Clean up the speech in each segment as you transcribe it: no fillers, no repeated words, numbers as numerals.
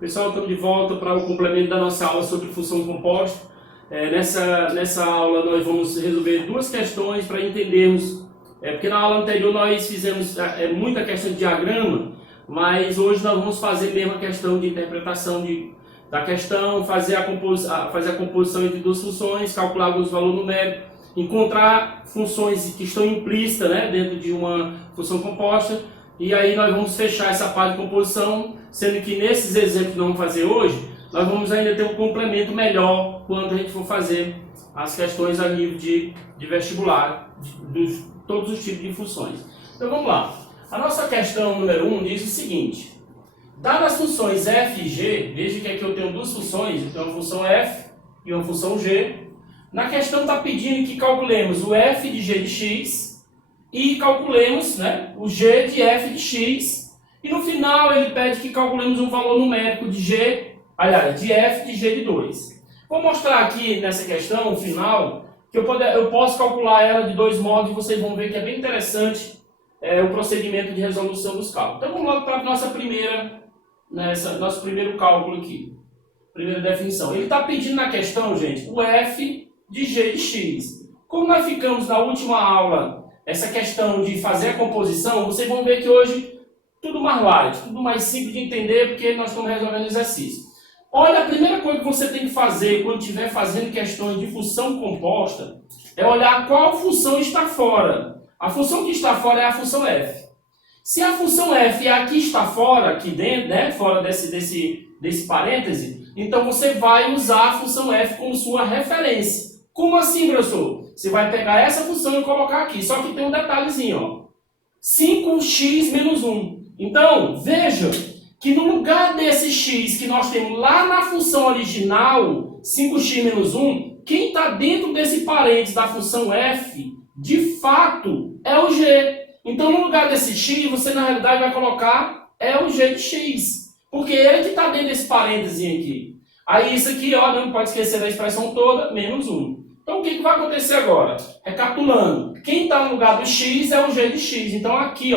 Pessoal, estamos de volta para o complemento da nossa aula sobre função composta. Nessa aula nós vamos resolver duas questões para entendermos, porque na aula anterior nós fizemos muita questão de diagrama, mas hoje nós vamos fazer mesmo a questão de interpretação da questão, fazer a composição entre duas funções, calcular alguns valores numéricos, encontrar funções que estão implícitas, dentro de uma função composta, e aí nós vamos fechar essa parte de composição, sendo que nesses exemplos que nós vamos fazer hoje, nós vamos ainda ter um complemento melhor quando a gente for fazer as questões a nível de vestibular, de todos os tipos de funções. Então vamos lá. A nossa questão número 1 diz o seguinte: dadas as funções f e g, veja que aqui eu tenho duas funções, eu tenho uma função f e uma função g. Na questão está pedindo que calculemos o f de g de x e calculemos o g de f de x. E no final ele pede que calculemos um valor numérico de de f de g de 2. Vou mostrar aqui nessa questão, no final, que eu posso calcular ela de dois modos e vocês vão ver que é bem interessante o procedimento de resolução dos cálculos. Então vamos logo para a nosso primeiro cálculo aqui. Primeira definição. Ele está pedindo na questão, gente, o f de g de x. Como nós ficamos na última aula, essa questão de fazer a composição, vocês vão ver que hoje tudo mais light, tudo mais simples de entender, porque nós estamos resolvendo exercício. Olha, a primeira coisa que você tem que fazer quando estiver fazendo questões de função composta é olhar qual função está fora. A função que está fora é a função f. Se a função f é a que está fora, aqui dentro, fora desse parêntese, então você vai usar a função f como sua referência. Como assim, professor? Você vai pegar essa função e colocar aqui, só que tem um detalhezinho, ó. 5x menos 1. Então, veja que no lugar desse x que nós temos lá na função original, 5x menos 1, quem está dentro desse parênteses da função f, de fato, é o g. Então, no lugar desse x, você na realidade vai colocar o g de x, porque ele que está dentro desse parênteses aqui. Aí isso aqui, não pode esquecer da expressão toda, menos 1. Então, o que vai acontecer agora? Recapitulando, quem está no lugar do x é o g de x. Então, aqui,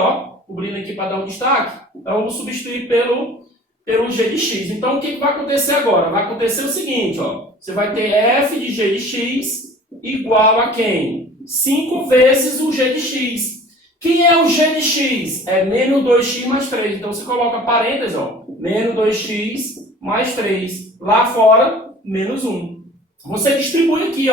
cobrindo aqui para dar um destaque, vamos substituir pelo g de x. Então, o que vai acontecer agora? Vai acontecer o seguinte, você vai ter f de g de x igual a quem? 5 vezes o g de x. Quem é o g de x? É menos 2x mais 3. Então, você coloca parênteses, menos 2x mais 3. Lá fora, menos 1. Você distribui aqui,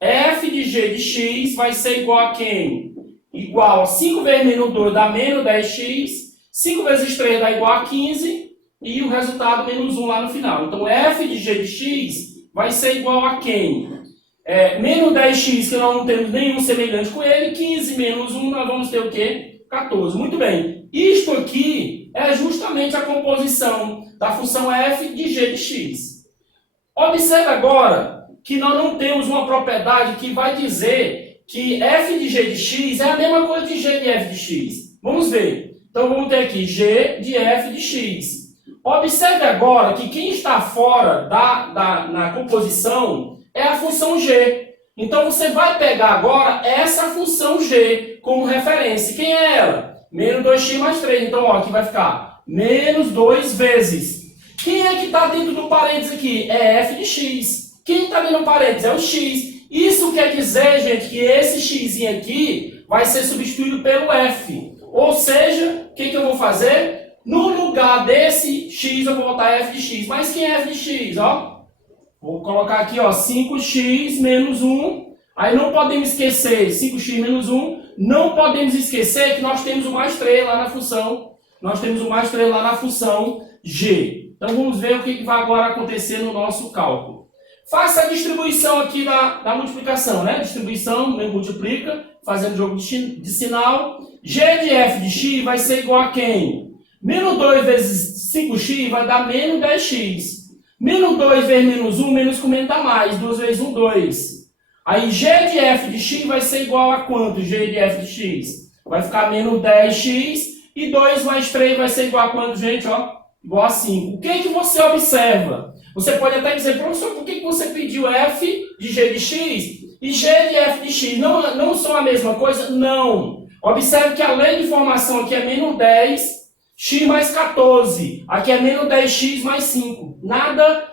f de g de x vai ser igual a quem? Igual a 5 vezes menos 2 dá menos 10x, 5 vezes 3 dá igual a 15, e o resultado menos 1 lá no final. Então, f de g de x vai ser igual a quem? Menos 10x, que nós não temos nenhum semelhante com ele, 15 menos 1, nós vamos ter o quê? 14. Muito bem. Isto aqui é justamente a composição da função f de g de x. Observe agora que nós não temos uma propriedade que vai dizer que f de g de x é a mesma coisa de g de f de x. Vamos ver. Então, vamos ter aqui g de f de x. Observe agora que quem está fora na composição é a função g. Então, você vai pegar agora essa função g como referência. Quem é ela? Menos 2x mais 3. Então, aqui vai ficar menos 2 vezes. Quem é que está dentro do parênteses aqui? É f de x. Quem está dentro do parênteses? É o x. Isso quer dizer, gente, que esse x aqui vai ser substituído pelo f. Ou seja, o que eu vou fazer? No lugar desse x, eu vou botar f de x. Mas quem é f de x? Vou colocar aqui, 5x menos 1. Aí não podemos esquecer 5x menos 1. Não podemos esquecer que nós temos o mais 3 lá na função. Nós temos o mais 3 lá na função g. Então vamos ver o que vai agora acontecer no nosso cálculo. Faça a distribuição aqui da multiplicação, Distribuição, multiplica, fazendo jogo de sinal. G de f de x vai ser igual a quem? Menos 2 vezes 5x vai dar menos 10x. Menos 2 vezes menos 1, menos comenta mais. 2 vezes 1, 2. Aí g de f de x vai ser igual a quanto? G de f de x vai ficar menos 10x. E 2 mais 3 vai ser igual a quanto, gente? Igual a 5. O que você observa? Você pode até dizer, professor, por que você pediu f de g de x e g de f de x? Não são a mesma coisa? Não. Observe que a lei de formação aqui é menos 10 x mais 14. Aqui é menos 10x mais 5. Nada,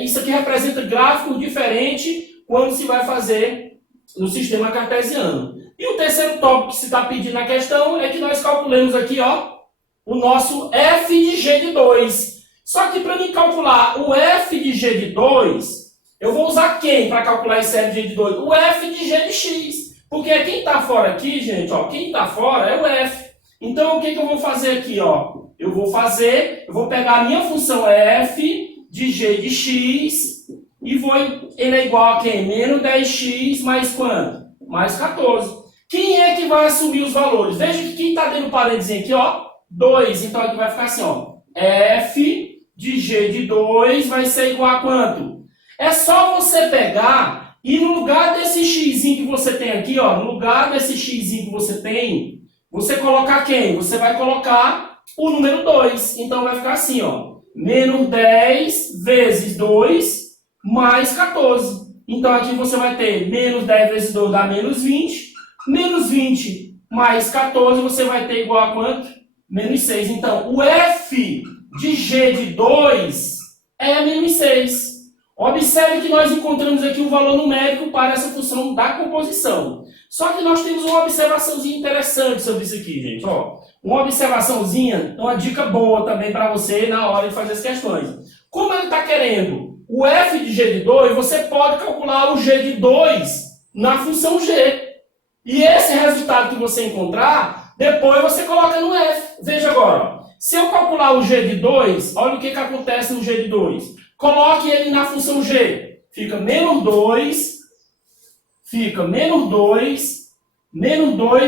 isso aqui representa gráfico diferente quando se vai fazer no sistema cartesiano. E o terceiro tópico que se está pedindo na questão é que nós calculemos aqui, ó, o nosso f de g de 2. Só que para mim calcular o f de g de 2, eu vou usar quem para calcular esse f de g de 2? O f de g de x. Porque quem está fora aqui, gente, ó, quem está fora é o f. Então, o que eu vou fazer aqui, ó? Eu vou pegar a minha função f de g de x e ele é igual a quem? Menos 10x mais quanto? Mais 14. Quem é que vai assumir os valores? Veja que quem está dentro do parênteses aqui, ó, 2. Então, aqui vai ficar assim, ó, f de g de 2 vai ser igual a quanto? É só você pegar e no lugar desse x que você tem aqui, ó, no lugar desse x que você tem, você colocar quem? Você vai colocar o número 2. Então vai ficar assim, ó, menos 10 vezes 2 mais 14. Então aqui você vai ter menos 10 vezes 2 dá menos 20. Menos 20 mais 14 você vai ter igual a quanto? Menos 6. Então o f de g de 2 é menos 6. Observe que nós encontramos aqui um valor numérico para essa função da composição. Só que nós temos uma observaçãozinha interessante sobre isso aqui, gente. Ó, uma observaçãozinha, uma dica boa também para você na hora de fazer as questões. Como ele está querendo o f de g de 2, você pode calcular o g de 2 na função g. E esse resultado que você encontrar, depois você coloca no f. Veja agora, ó. Se eu calcular o g de 2, olha o que acontece no g de 2. Coloque ele na função g. Fica menos 2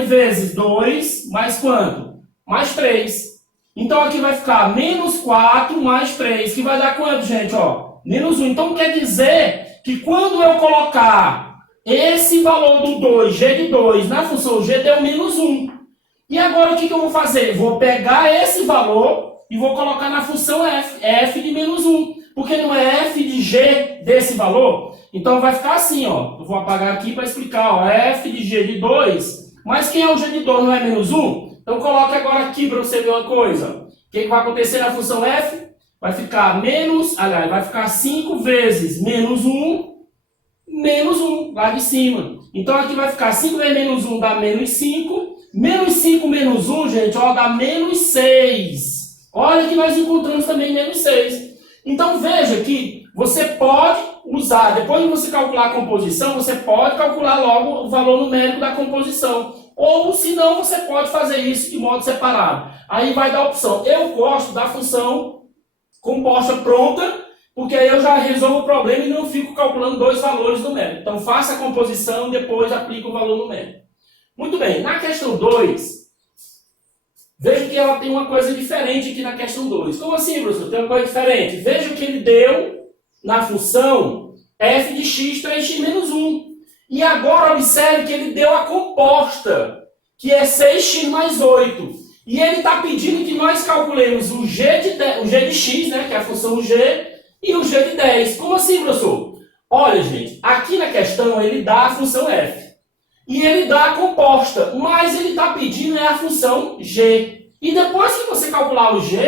vezes 2, mais quanto? Mais 3. Então aqui vai ficar menos 4 mais 3, que vai dar quanto, gente? Ó, menos 1. Então quer dizer que quando eu colocar esse valor do 2, g de 2, na função g, deu menos 1. E agora o que eu vou fazer? Vou pegar esse valor e vou colocar na função f de menos 1. Porque não é f de g desse valor. Então vai ficar assim, ó. Eu vou apagar aqui para explicar, ó. F de g de 2. Mas quem é o g de 2? Não é menos 1? Então coloque agora aqui para você ver uma coisa. O que vai acontecer na função f? Vai ficar vai ficar 5 vezes menos 1, lá de cima. Então aqui vai ficar 5 vezes menos 1 dá menos 5. Menos 5 menos 1, gente, ó, dá menos 6. Olha que nós encontramos também menos 6. Então veja que você pode usar, depois de você calcular a composição, você pode calcular logo o valor numérico da composição. Ou se não, você pode fazer isso de modo separado. Aí vai dar a opção. Eu gosto da função composta pronta, porque aí eu já resolvo o problema e não fico calculando dois valores numéricos. Então faça a composição e depois aplica o valor numérico. Muito bem, na questão 2, veja que ela tem uma coisa diferente aqui na questão 2. Como assim, professor? Tem uma coisa diferente. Veja que ele deu na função f de x 3x menos 1. E agora observe que ele deu a composta, que é 6x mais 8. E ele está pedindo que nós calculemos o g de x, né, que é a função g, e o g de 10. Como assim, professor? Olha, gente, aqui na questão ele dá a função f. E ele dá a composta, mas ele está pedindo a função g. E depois que você calcular o g,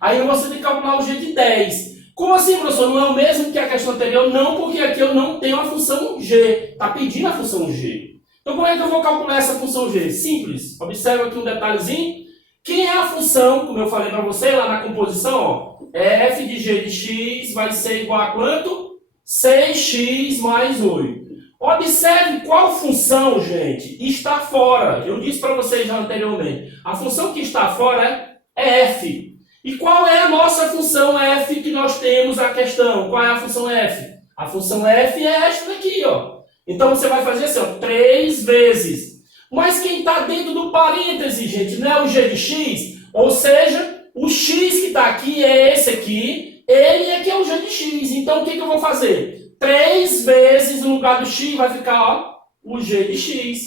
aí você tem que calcular o g de 10. Como assim, professor? Não é o mesmo que a questão anterior? Não, porque aqui eu não tenho a função g. Está pedindo a função g. Então como é que eu vou calcular essa função g? Simples. Observe aqui um detalhezinho. Quem é a função, como eu falei para você lá na composição, ó, f de g de x vai ser igual a quanto? 6x mais 8. Observe qual função, gente, está fora. Eu disse para vocês já anteriormente. A função que está fora é f. E qual é a nossa função f que nós temos a questão? Qual é a função f? A função f é esta daqui, ó. Então você vai fazer assim, ó, 3 vezes. Mas quem está dentro do parêntese, gente, não é o g de x? Ou seja, o x que está aqui é esse aqui. Ele é que é o g de x. Então o que eu vou fazer? 3 vezes no lugar do x vai ficar, ó, o g de x.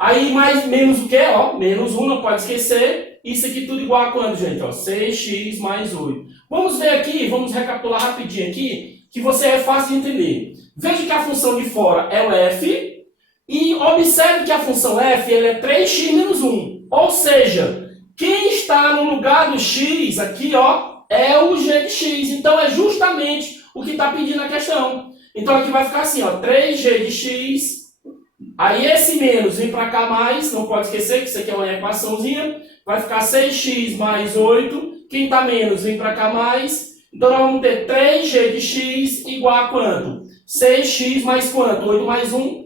Aí mais menos o que? Ó, menos 1, não pode esquecer. Isso aqui tudo igual a quanto, gente? Ó, 6x mais 8. Vamos ver aqui, vamos recapitular rapidinho aqui, que você é fácil de entender. Veja que a função de fora é o f, e observe que a função f ela é 3x menos 1. Ou seja, Quem está no lugar do x aqui, ó, é o g de x. Então é justamente o que está pedindo a questão. Então aqui vai ficar assim, ó, 3g de x. Aí esse menos vem para cá mais, não pode esquecer que isso aqui é uma equaçãozinha. Vai ficar 6x mais 8. Quem está menos vem para cá mais. Então nós vamos ter 3g de x igual a quanto? 6x mais quanto? 8 mais 1,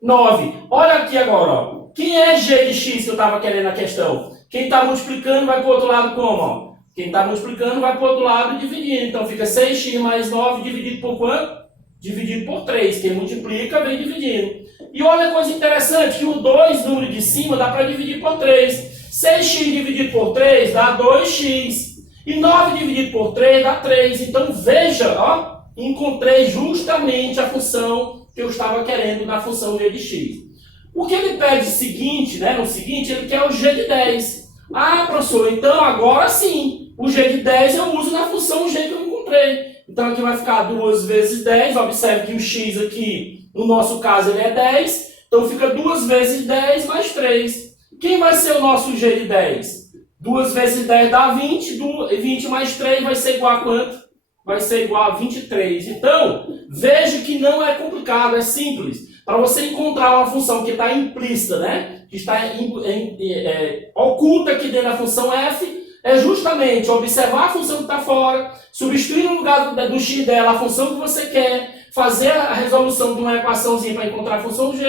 9. Olha aqui agora, ó. Quem é g de x que eu estava querendo na questão? Quem está multiplicando vai para o outro lado como? Ó? Quem está multiplicando vai para o outro lado dividindo. Então fica 6x mais 9 dividido por quanto? Dividido por 3. Quem multiplica vem dividindo. E olha a coisa interessante, que o 2, número de cima, dá para dividir por 3. 6x dividido por 3 dá 2x. E 9 dividido por 3 dá 3. Então veja, ó, encontrei justamente a função que eu estava querendo na função g de x. O que ele pede seguinte, né, no seguinte, ele quer o g de 10. Ah, professor, então agora sim, o g de 10 eu uso na função g que eu encontrei. Então aqui vai ficar 2 vezes 10, observe que o x aqui, no nosso caso, ele é 10. Então fica 2 vezes 10 mais 3. Quem vai ser o nosso g de 10? 2 vezes 10 dá 20, 20 mais 3 vai ser igual a quanto? Vai ser igual a 23. Então, veja que não é complicado, é simples. Para você encontrar uma função que está implícita, né? Que está oculta aqui dentro da função f, é justamente observar a função que está fora, substituir no lugar do x dela a função que você quer, fazer a resolução de uma equaçãozinha para encontrar a função g,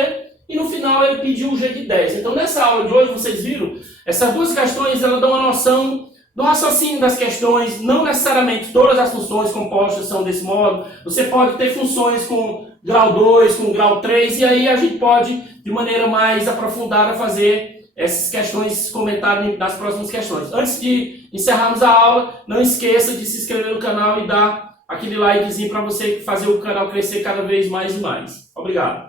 e no final ele pediu o g de 10. Então nessa aula de hoje, vocês viram, essas duas questões elas dão uma noção do raciocínio das questões. Não necessariamente todas as funções compostas são desse modo. Você pode ter funções com grau 2, com grau 3, e aí a gente pode, de maneira mais aprofundada, fazer essas questões, comentar nas próximas questões. Antes de encerrarmos a aula, não esqueça de se inscrever no canal e dar aquele likezinho para você fazer o canal crescer cada vez mais e mais. Obrigado.